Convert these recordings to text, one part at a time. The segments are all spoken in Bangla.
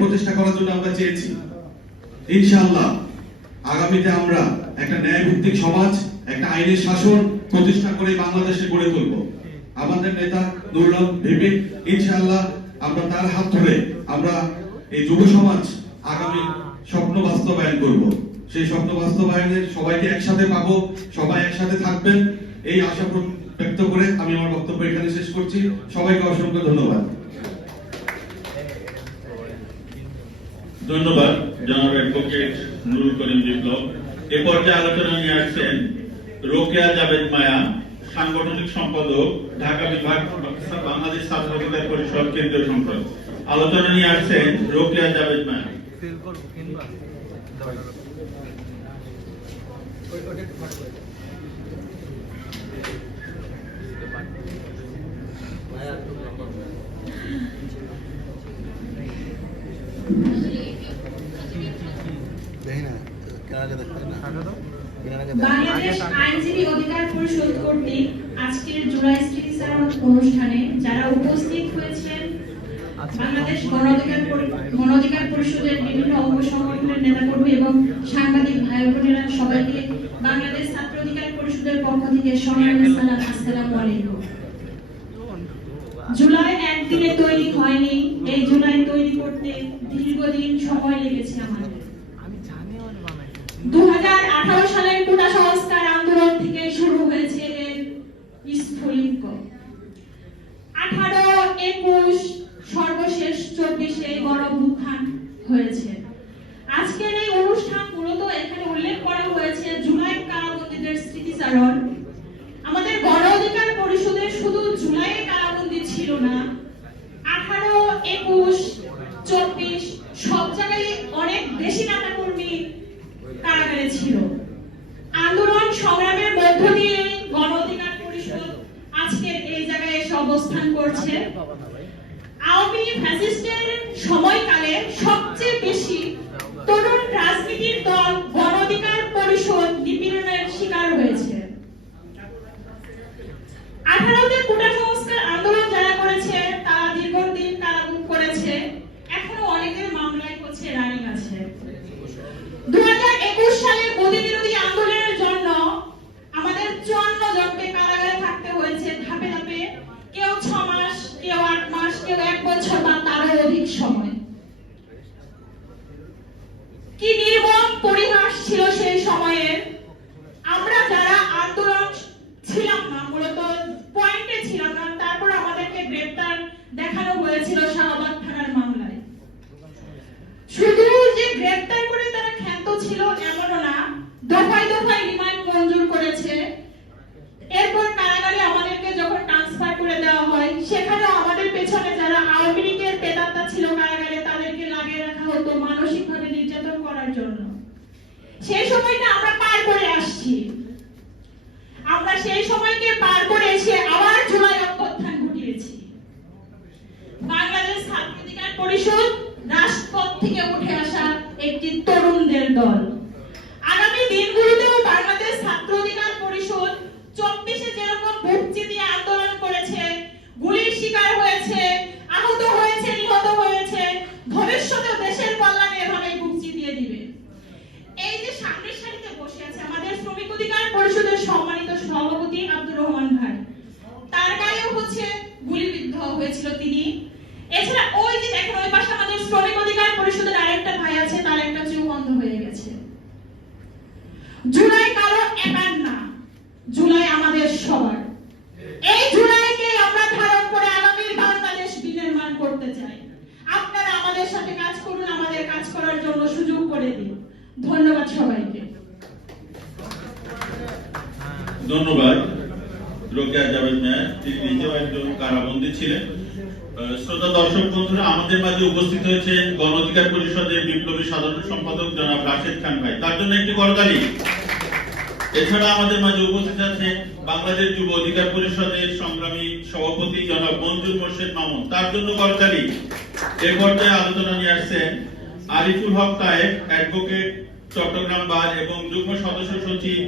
প্রতিষ্ঠা করার জন্য আমরা চেয়েছি। ইনশাআল্লাহ, আগামীতে আমরা একটা ন্যায় ভিত্তিক সমাজ, একটা আইনের শাসন প্রতিষ্ঠা করে বাংলাদেশে গড়ে তুলব। আমাদের নেতা নুরুল ভিপি, ইনশাআল্লাহ আমরা তার হাত ধরে আমরা এই যুব সমাজ আগামী স্বপ্ন বাস্তবায়ন করব। সেই স্বপ্ন বাস্তবায়নের সবাইকে একসাথে পাবো, সবাই একসাথে থাকবেন। এই আশা ব্যক্ত করে আমি আমার বক্তব্য এখানে শেষ করছি। সবাইকে অসংখ্য ধন্যবাদ। ধন্যবাদ জনাব অ্যাডভোকেট নুরুল করিম বিপ্লব। এ পর্যায়ে আলোচনা নিয়ে আসছেন রোকেয়া জাবেদ মায়া, সাংগঠনিক সম্পাদক, ঢাকা বিভাগ বাংলাদেশ ছাত্র অধিকার পরিষদ কেন্দ্রীয় সংসদ আলোচনা নিয়ে আসছেন রোকেয়া জাবেদ মায়া করব কিংবা দেখি না কেনাকে দেখতে বাংলাদেশ আইনজীবী অধিকার পরিষদ কর্তৃক আজকের জুলাই স্মৃতিচারণ অনুষ্ঠানে যারা উপস্থিত হয়েছেন বাংলাদেশ গণঅধিকার পরি- পরিষদের বিভিন্ন অঙ্গ সংগঠনের নেতাকর্মী এবং সাংবাদিক ভাই বোনেরা সবাইকে বাংলাদেশ ছাত্র অধিকার পরিষদের পক্ষ থেকে সম্মানিত সালাম আসসালামু আলাইকুম। জুলাই একদিনে তৈরি হয়নি এই জুলাই তৈরি করতে দীর্ঘদিন সময় লেগেছে আমাদের। স্ফুলিঙ্গ আঠারো একুশ সর্বশেষ চব্বিশে বড় গণভুখান হয়েছে। আজকের এই অনুষ্ঠান মূলত এখানে উল্লেখ করা হয়েছে জুলাই কারাবন্দীদের স্মৃতিচারণ আমাদের গণ অধিকার পরিষদে শুধু জুলাই কারাবন্দী ছিল না আঠারো একুশ চব্বিশ সব জায়গায় অনেক বেশি নেতাকর্মী কারাগারে ছিল আন্দোলন সংগ্রামের মধ্য দিয়ে গণ অধিকার পরিষদ আজকের এই জায়গায় এসে অবস্থান করছে বাবা না ভাই আওয়ামী ফ্যাসিস্টের সময়কালে সবচেয়ে বেশি তরুণ রাজনীতির দল গণ অধিকার পরিষদ নিপীড়নের শিকার হয়েছে আঠারোতে কোটা সংস্কার আন্দোলন যারা করেছে তারা দীর্ঘদিন কারাভোগ করেছে এখনও অনেকের মামলায় হচ্ছে রানিং আছে দু সালে মোদী বিরোধী আন্দোলনের জন্য আমাদের চুয়ান্ন জনকে কারাগারে থাকতে হয়েছে ধাপে ধাপে কেউ ছ মাস কেউ আট মাস কেউ এক বছর বা তারও অধিক সময় কি নির্মম পরিহাস ছিল সেই সময়ের আমরা যারা আন্দোলন ছিলাম না মূলত পয়েন্টে ছিলাম না তারপর আমাদেরকে গ্রেপ্তার দেখানো হয়েছিল শাহবাগ থানার মামলায় শুধু যে গ্রেপ্তার করে তারা ক্ষান্ত ছিল এমনও দফায় দফায় রিমান্ড মঞ্জুর করেছে। এরপর কারাগারে আমাদেরকে যখন ট্রান্সফার করে দেওয়া হয়, সেখানেও আমাদের পেছনে যারা আওয়ামী লীগের ছিল কারাগারে, তাদেরকে লাগিয়ে রাখা হতো মানসিকভাবে নির্যাতন করার জন্য। সেই সময়টা আমরা পার করে আসছি। আমরা সেই সময়কে পার করে এসে আবার জুলাই অভ্যুত্থান ঘটিয়েছি। বাংলাদেশ পরিষদ রাজপথ থেকে উঠে আসা একটি তরুণদের দল আগামী দিনগুলোতেও বাংলাদেশ ছাত্র অধিকার পরিষদ চব্বিশে যেরকম বুক চিতিয়ে আন্দোলন করেছে গুলির শিকার হয়েছে আহত হয়েছে নিহত হয়েছে ভবিষ্যতেও দেশের কল্যাণে এভাবেই বুক চিতিয়ে দিবে এই যে সামনের সারিতে বসে আছে আমাদের অধিকার পরিষদের সম্মানিত সভাপতি আব্দুর রহমান ভাই। তার হচ্ছে গুলিবিদ্ধ হয়েছিল তিনি। এছাড়া ওই ওই পাশে আমাদের শ্রমিক অধিকার পরিষদের আরেকটা ভাই আছে, তার একটা বন্ধ হয়ে গেছে। জুলাই জুলাই আমাদের সবার। এই জুলাইকে আমরা ধারণ করে বাংলাদেশ করতে চাই। আপনারা আমাদের সাথে কাজ করুন, আমাদের কাজ করার জন্য সুযোগ করে দিন। ধন্যবাদ সবাইকে। ধন্যবাদ। রোকেয়া জাভেদ মায়া তিনি নিজেও একজন কারাবন্দী ছিলেন। শ্রোতা, দর্শক, বন্ধুরা, আমাদের মাঝে উপস্থিত হয়েছেন গণ অধিকার পরিষদের বিপ্লবী সাধারণ সম্পাদক জনাব রাশেদ খান ভাই। তার জন্য একটি করতালি। এছাড়া আমাদের মাঝে উপস্থিত আছেন বাংলাদেশ যুব অধিকার পরিষদের সংগ্রামী সভাপতি জনাব মঞ্জুর মোর্শেদ মামুন। তার জন্য করতালি। এ পর্যায়ে আলোচনা নিয়ে আসছেন আরিফুল হক তায়েব অ্যাডভোকেট চট্টগ্রাম বার এবং যুগ্ম সদস্য সচিব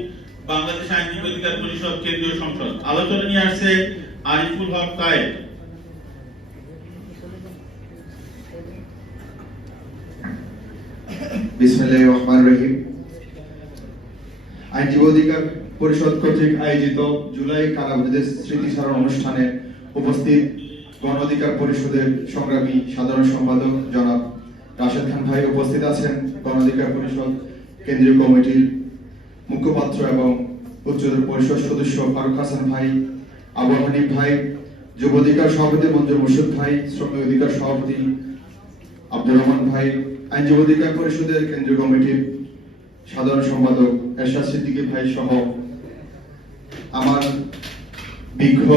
বাংলাদেশ আইনজীবী অধিকার পরিষদ কেন্দ্রীয় সংসদ। আলোচনা নিয়ে আসছে আরিফুল হক তায়েব। কর্তৃক আয়োজিত জুলাই অনুষ্ঠানে উপস্থিত গণ অধিকার পরিষদের সংগ্রামী সাধারণ সম্পাদক জনাব রাশেদ খান ভাই উপস্থিত আছেন। গণ অধিকার পরিষদ কেন্দ্রীয় কমিটির মুখপাত্র এবং উচ্চতর পরিষদ সদস্য ফারুক হাসান ভাই, আবু হানিফ ভাই, যুব অধিকার সভাপতি মঞ্জুর মুর্শিদ ভাই শ্রমিক অধিকার সভাপতি আব্দুর রহমান ভাই আইনজীবী অধিকার পরিষদের কেন্দ্রীয় কমিটির সাধারণ সম্পাদক এরশাদ সিদ্দিকী ভাই সহ আমার বিজ্ঞ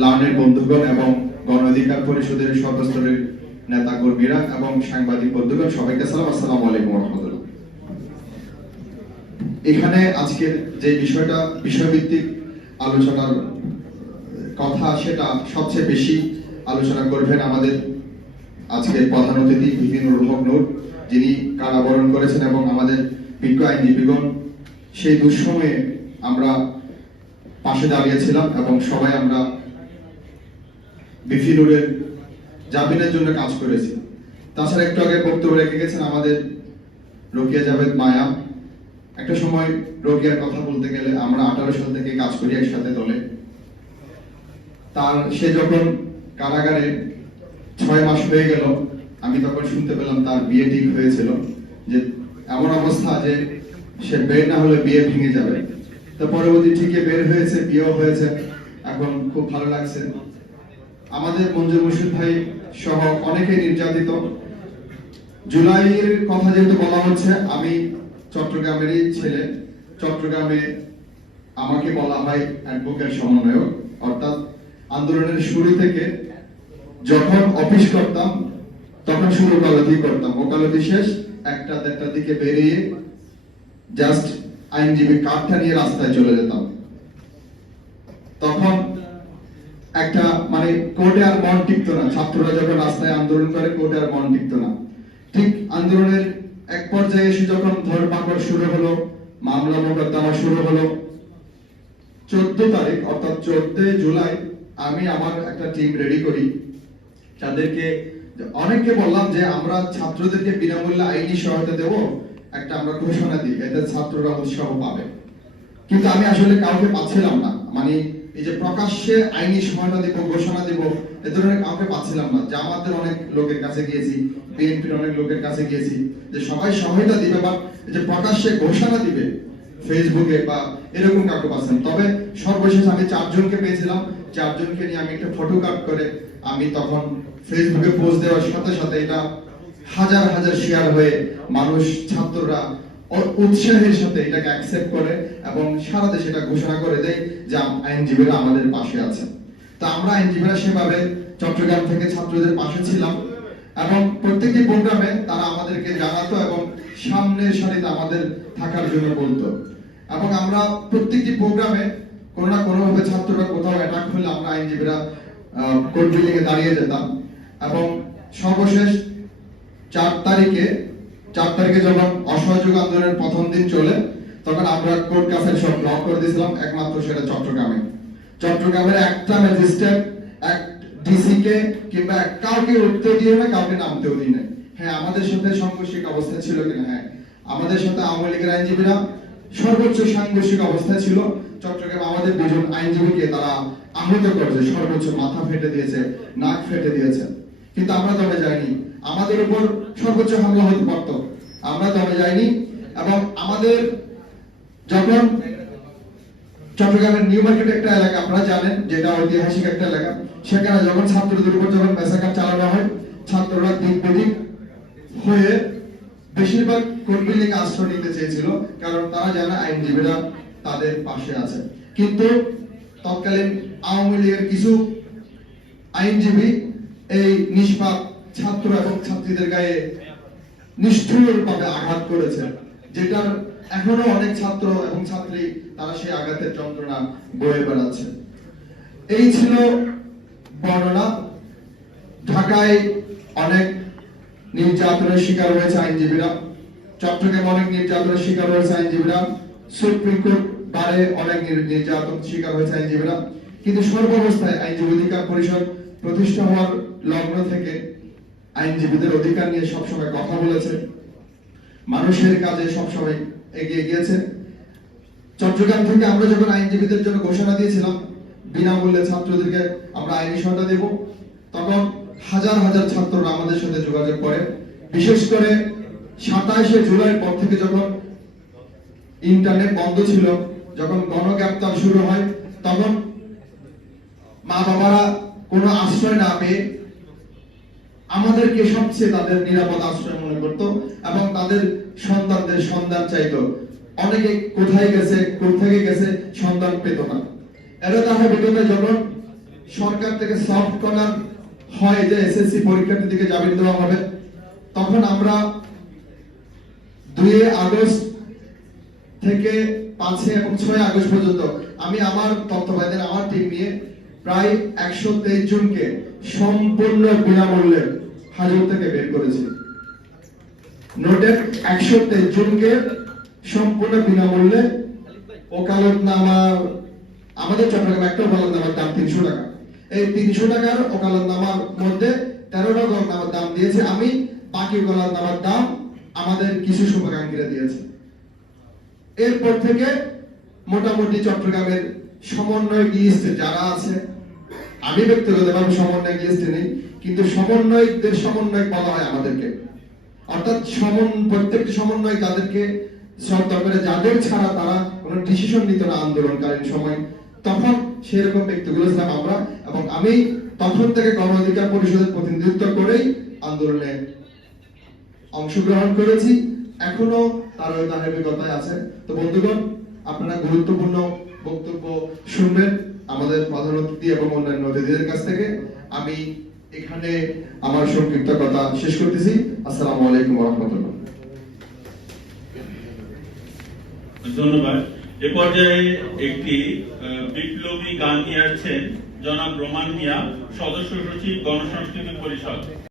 লাউনের বন্ধুগণ এবং গণ অধিকার পরিষদের সর্বস্তরের নেতা কর্মীরা এবং সাংবাদিক বন্ধুগণ, সবাইকে সালাম আসসালামু আলাইকুম রহমতুল্লাহ। এখানে আজকের যে বিষয়টা, বিষয়ভিত্তিক আলোচনার কথা সেটা সবচেয়ে বেশি আলোচনা করবেন আমাদের আজকের প্রধান অতিথি বিভিনুর হক নূর, যিনি কারাবরণ করেছেন এবং আমাদের বিজ্ঞ আইনজীবীগণ। সেই দুঃসময়ে আমরা পাশে দাঁড়িয়েছিলাম এবং সবাই আমরা বিভিনুরের জামিনের জন্য কাজ করেছি। তাছাড়া একটু আগে বক্তব্য রেখে গেছেন আমাদের রোকিয়া জাভেদ মায়া। একটা সময় রোকিয়ার কথা বলতে গেলে আমরা আঠারো সাল থেকে কাজ করি একসাথে দলে। তার, সে যখন কারাগারে ছয় মাস হয়ে গেল, আমি তখন শুনতে পেলাম তার বিয়ে ঠিক হয়েছিল, যে এমন অবস্থা যে সে বের না হলে বিয়ে ভেঙে যাবে। তো পরবর্তী ঠিকই বের হয়েছে, বিয়েও হয়েছে, এখন খুব ভালো লাগছে। আমাদের মঞ্জুর মুর্শিদ ভাই সহ অনেকে নির্যাতিত। জুলাইয়ের কথা যেহেতু বলা হচ্ছে, আমি চট্টগ্রামেরই ছেলে। চট্টগ্রামে আমাকে বলা হয় অ্যাডভোকেট সমন্বয়ক। অর্থাৎ আন্দোলনের শুরু থেকে যখন অফিস করতাম, তখন শুরু ওকালতি করতাম। ওকালতি শেষ, একটা দেড়টা দিকে বেরিয়ে জাস্ট আইনজীবী কার্ডটা নিয়ে রাস্তায় চলে যেতাম। তখন একটা মানে কোর্টে আর মন টিকতো না। ছাত্ররা যখন রাস্তায় আন্দোলন করে, কোর্টে আর মন টিকতো না। ঠিক আন্দোলনের পর্যায়ে এসে যখন ধরপাকড় শুরু হলো, মামলা মোকদ্দমা শুরু হলো, চোদ্দ তারিখ, অর্থাৎ চোদ্দই জুলাই, আমি আমার একটা টিম রেডি করি। যাদেরকে, অনেককে বললাম যে আমরা ছাত্রদেরকে বিনামূল্যে আইনি সহায়তা দেব, একটা আমরা ঘোষণা দিই, এতে ছাত্ররা উৎসাহ পাবে। কিন্তু আমি আসলে কাউকে পাচ্ছিলাম না। মানে এই যে প্রকাশ্যে আইনি সহায়তা দিব, ঘোষণা দিব, এ ধরনের কাউকে পাচ্ছিলাম না। জামাতের অনেক লোকের কাছে গিয়েছি, বিএনপির অনেক লোকের কাছে গিয়েছি যে সবাই সহায়তা দিবে বা এই যে প্রকাশ্যে ঘোষণা দিবে ফেসবুকে বা এরকম কাউকে পাচ্ছেন তবে সর্বশেষ আমি চারজনকে পেয়েছিলাম। চারজনকে নিয়ে আমি একটা ফটো কাট করে আমি তখন ফেসবুকে পোস্ট দেওয়ার সাথে সাথে এটা হাজার হাজার শেয়ার হয়ে মানুষ, ছাত্ররা উৎসাহের সাথে এটাকে অ্যাকসেপ্ট করে এবং সারা দেশে এটা ঘোষণা করে দেয় যে আইনজীবীরা আমাদের পাশে আছে। তা আমরা আইনজীবীরা সেভাবে চট্টগ্রাম থেকে ছাত্রদের পাশে ছিলাম এবং প্রত্যেকটি প্রোগ্রামে তারা আমাদেরকে জানাতো এবং সামনের সারিতে আমাদের থাকার জন্য বলতো। এবং আমরা প্রত্যেকটি প্রোগ্রামে কোনো না কোনোভাবে ছাত্ররা কোথাও অ্যাটাক হলে আমরা আইনজীবীরা কোর্ট বিল্ডিং এ দাঁড়িয়ে যেতাম। এবং সর্বশেষ চার তারিখে চার তারিখে যখন অসহযোগ আন্দোলনের প্রথম দিন চলে, তখন আমরা কোর্ট সব ব্লক করে দিয়েছিলাম, একমাত্র সেটা চট্টগ্রামে। চট্টগ্রামের একটা ম্যাজিস্ট্রেট এক কিংবা কাউকে উঠতে দিয়ে না কাউকে নামতেও দিই না হ্যাঁ আমাদের সাথে সাংঘর্ষিক অবস্থা ছিল কিনা? হ্যাঁ আমাদের সাথে আওয়ামী লীগের আইনজীবীরা সর্বোচ্চ সাংঘর্ষিক অবস্থা ছিল। চট্টগ্রামে আমাদের দুজন আইনজীবীকে তারা আহত করেছে, সর্বোচ্চ মাথা ফেটে দিয়েছে, নাক ফেটে দিয়েছে। কিন্তু আমরা দমে যাইনি। আমাদের উপর সর্বোচ্চ হামলা হতে পারত। আমরা দমে যাইনি। এবং আমাদের যখন চট্টগ্রামের নিউ মার্কেট একটা এলাকা, আপনারা জানেন, যেটা ঐতিহাসিক একটা এলাকা, সেখানে যখন ছাত্রদের উপর যখন মেসাকার চালানো হয়, ছাত্ররা দিক বেদিক হয়ে বেশিরভাগ কোর্ট বিল্ডিং আশ্রয় নিতে চেয়েছিল, কারণ তারা জানে আইনজীবীরা তাদের পাশে আছে। কিন্তু তৎকালীন আওয়ামী লীগের কিছু আইনজীবী এই নিষ্পাপ ছাত্র এবং ছাত্রীদের গায়ে নিষ্ঠুরভাবে আঘাত করেছে, যেটার এখনও অনেক ছাত্র এবং ছাত্রী তারা সেই আঘাতের যন্ত্রণা বয়ে বেড়াচ্ছে। এই ছিল বর্ণনা। ঢাকায় অনেক নির্যাতনের শিকার হয়েছে আইনজীবীরা। অনেক নির্যাতনের শিকার হয়েছে আইনজীবীরা। সুপ্রিম কোর্ট বারে অনেক নির্যাতন শিকার হয়েছে আইনজীবীরা। কিন্তু সর্বাবস্থায় আইনজীবী অধিকার পরিষদ প্রতিষ্ঠা হওয়ার লগ্ন থেকে আইনজীবীদের অধিকার নিয়ে সবসময় কথা বলেছে। মানুষের কাজে সবসময় এগিয়ে গিয়েছে। চট্টগ্রাম থেকে আমরা যখন আইনজীবীদের জন্য ঘোষণা দিয়েছিলাম, বিনামূল্যে ছাত্রদেরকে আমরা আইনি সহায়তা দেব, তখন হাজার হাজার ছাত্ররা আমাদের সাথে যোগাযোগ করে। বিশেষ করে সাতাইশে জুলাইয়ের পর থেকে যখন ইন্টারনেট বন্ধ ছিল, যখন গণগ্রেপ্তার শুরু হয়, তখন মা বাবারা কোনো আশ্রয় না পেয়ে আমাদেরকে সবচেয়ে তাদের নিরাপদ আশ্রয় মনে করত এবং তাদের সন্তানদের সন্ধান চাইতো। অনেকে কোথায় গেছে কোথায় গেছে, সন্ধান পেত না। এটা ভিতরে যখন সরকার থেকে সফট হয় যে এসএসসি জামিন দেওয়া হবে, তখন আমরা দুই আগস্ট থেকে পাঁচে এবং ছয় আগস্ট পর্যন্ত আমি আমার তত্ত্বাবধানে আমার টিম নিয়ে প্রায় একশো তেইশ জনকে সম্পূর্ণ বিনামূল্যে হাজত থেকে বের করেছি। নোটের একশো তেইশ জনকে সম্পূর্ণ বিনামূল্যে ওকালতনামা, আমাদের চট্টগ্রামে একটা ওকালতনামার দাম তিনশো টাকা। এই তিনশো টাকার ওকালতনামার মধ্যে তেরোটা ওকালতনামার দাম দিয়েছে। আমি বাকি ওকালতনামার দাম আমাদের কিছু শুভাকাঙ্ক্ষীরা দিয়েছে। এরপর থেকে মোটামুটি চট্টগ্রামের সমন্বয় লিস্টে যারা আছে, আমি ব্যক্তিগতভাবে সমন্বয় লিস্টে নেই কিন্তু সমন্বয়কদের সমন্বয় বলা হয় আমাদেরকে। অর্থাৎ সমন, প্রত্যেকটি সমন্বয় তাদেরকে শ্রদ্ধা করে যাদের ছাড়া তারা কোনো ডিসিশন নিত না আন্দোলনকালীন সময়, তখন সেরকম ব্যক্তিগুলো ছিলাম আমরা এবং আমি তখন থেকে গণ অধিকার পরিষদের প্রতিনিধিত্ব করেই আন্দোলনে অংশগ্রহণ করেছি। এখনও তার ওই ধারাবাহিকতায় আছে। তো বন্ধুগণ, আপনারা গুরুত্বপূর্ণ বক্তব্য শুনবেন আমাদের প্রধান অতিথি এবং অন্যান্য অতিথিদের কাছ থেকে। আমি এখানে আমার সংক্ষিপ্ত কথা শেষ করতেছি। আসসালামু আলাইকুম রহমতুল্লাহ ধন্যবাদ। এ পর্যায়ে একটি বিপ্লবী গান নিয়ে আসছেন জনাব রোমান মিয়া, সদস্য সচিব গণসংস্কৃতি পরিষদ।